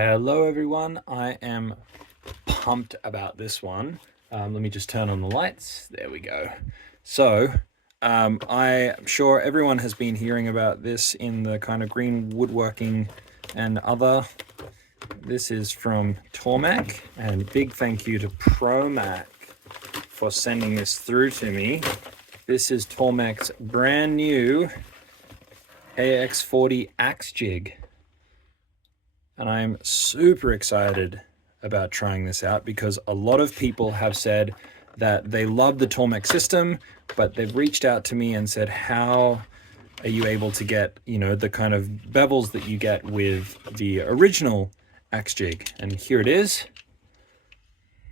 Hello everyone, I am pumped about this one. Let me just turn on the lights. There we go. So I'm sure everyone has been hearing about this in the kind of green woodworking and other. This is from Tormek, and big thank you to Promac for sending this through to me. This is Tormek's brand new AX-40 axe jig. And I'm super excited about trying this out because a lot of people have said that they love the Tormek system, but they've reached out to me and said, how are you able to get, the kind of bevels that you get with the original axe jig? And here it is.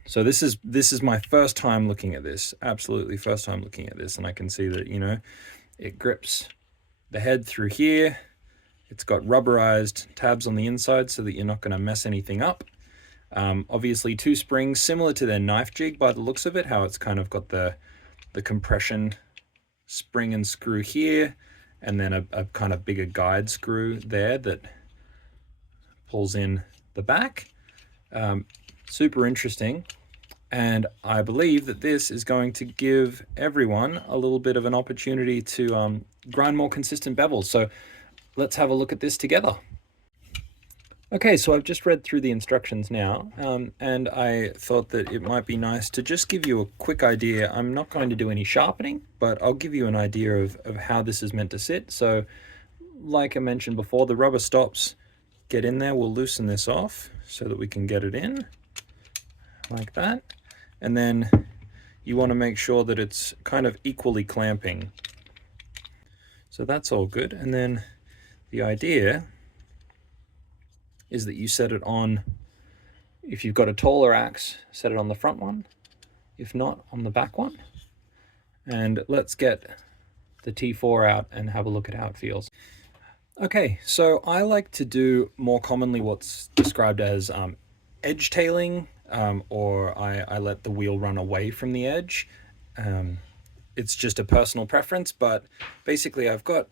So this is my first time looking at this, absolutely first time looking at this. And I can see that, it grips the head through here. It's got rubberized tabs on the inside so that you're not going to mess anything up. Obviously 2 springs, similar to their knife jig by the looks of it, how it's kind of got the compression spring and screw here, and then a kind of bigger guide screw there that pulls in the back. Super interesting. And I believe that this is going to give everyone a little bit of an opportunity to grind more consistent bevels. So let's have a look at this together. Okay, so I've just read through the instructions now, and I thought that it might be nice to just give you a quick idea. I'm not going to do any sharpening, but I'll give you an idea of how this is meant to sit. So like I mentioned before, the rubber stops get in there. We'll loosen this off so that we can get it in like that. And then you want to make sure that it's kind of equally clamping. So that's all good. And then the idea is that you set it on, if you've got a taller axe, set it on the front one, if not on the back one. And let's get the T4 out and have a look at how it feels. Okay, so I like to do more commonly what's described as edge tailing, or I let the wheel run away from the edge. It's just a personal preference, but basically I've got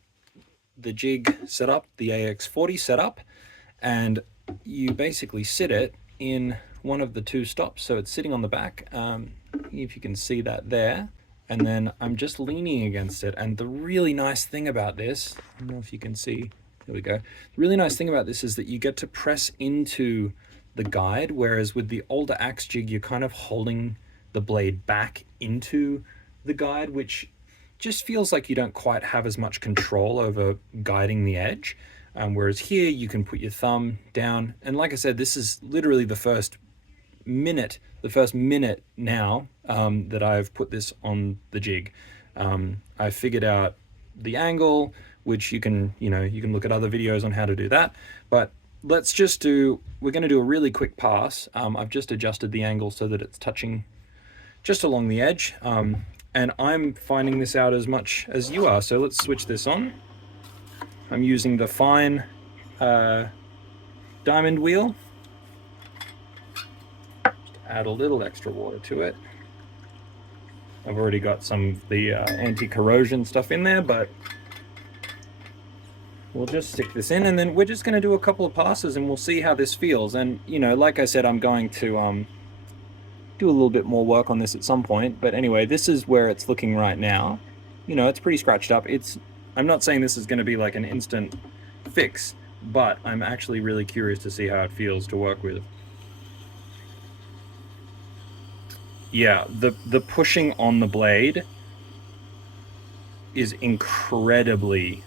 the jig set up, the AX-40 set up, and you basically sit it in one of the 2 stops. So it's sitting on the back, if you can see that there, and then I'm just leaning against it. And the really nice thing about this, I don't know if you can see, there we go. The really nice thing about this is that you get to press into the guide, whereas with the older axe jig, you're kind of holding the blade back into the guide, which just feels like you don't quite have as much control over guiding the edge. Whereas here you can put your thumb down, and like I said, this is literally the first minute now that I've put this on the jig. I figured out the angle, which you can look at other videos on how to do that, but we're going to do a really quick pass. I've just adjusted the angle so that it's touching just along the edge. And I'm finding this out as much as you are. So let's switch this on. I'm using the fine diamond wheel. Just add a little extra water to it. I've already got some of the anti-corrosion stuff in there, but we'll just stick this in, and then we're just going to do a couple of passes and we'll see how this feels. And like I said, I'm going to do a little bit more work on this at some point, but anyway, this is where it's looking right now. It's pretty scratched up. I'm not saying this is going to be like an instant fix, but I'm actually really curious to see how it feels to work with. Yeah, the pushing on the blade is incredibly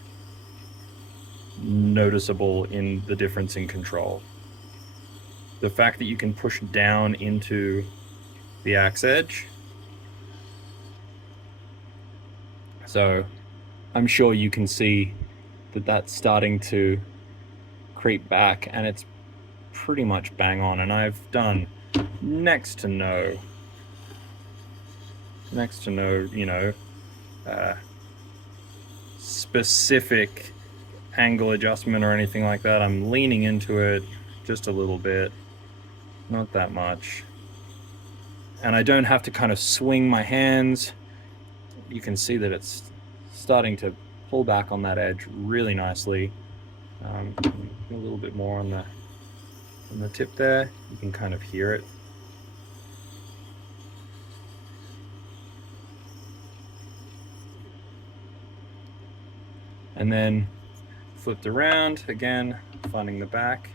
noticeable in the difference in control. The fact that you can push down into the axe edge. So I'm sure you can see that that's starting to creep back, and it's pretty much bang on. And I've done next to no specific angle adjustment or anything like that. I'm leaning into it just a little bit, not that much. And I don't have to kind of swing my hands. You can see that it's starting to pull back on that edge really nicely. A little bit more on on the tip there. You can kind of hear it. And then flipped around again, finding the back.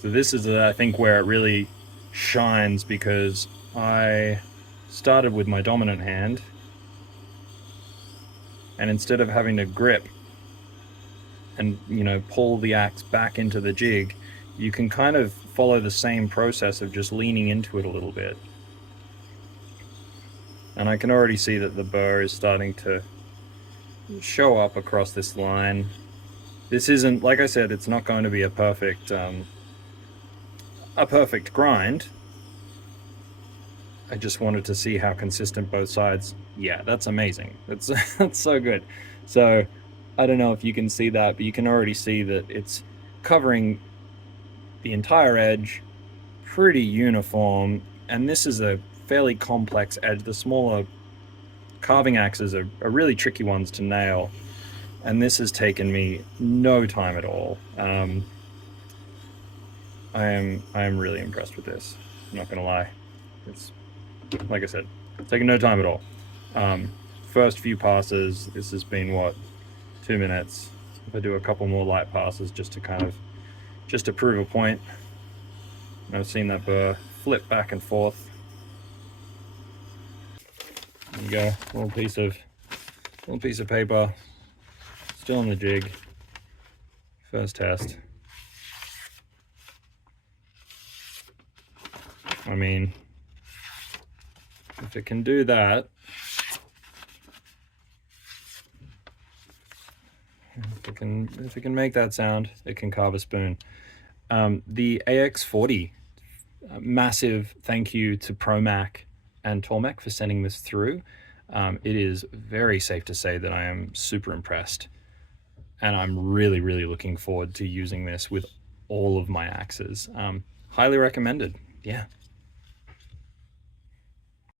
So this is, I think, where it really shines, because I started with my dominant hand, and instead of having to grip and, you know, pull the axe back into the jig, you can kind of follow the same process of just leaning into it a little bit. And I can already see that the burr is starting to show up across this line. This isn't, like I said, it's not going to be a perfect grind. I just wanted to see how consistent both sides. Yeah, that's amazing. That's that's so good. So I don't know if you can see that, but you can already see that it's covering the entire edge, pretty uniform. And this is a fairly complex edge. The smaller carving axes are really tricky ones to nail, and this has taken me no time at all. I am really impressed with this. I'm not gonna lie. It's, like I said, taking no time at all. First few passes, this has been what, 2 minutes. If I do a couple more light passes just to kind of, just to prove a point. I've seen that burr flip back and forth. There you go, little piece of paper, still on the jig. First test. I mean, if it can do that, if it can make that sound, it can carve a spoon. The AX-40, massive thank you to Promac and Tormek for sending this through. It is very safe to say that I am super impressed, and I'm really, really looking forward to using this with all of my axes. Highly recommended. Yeah.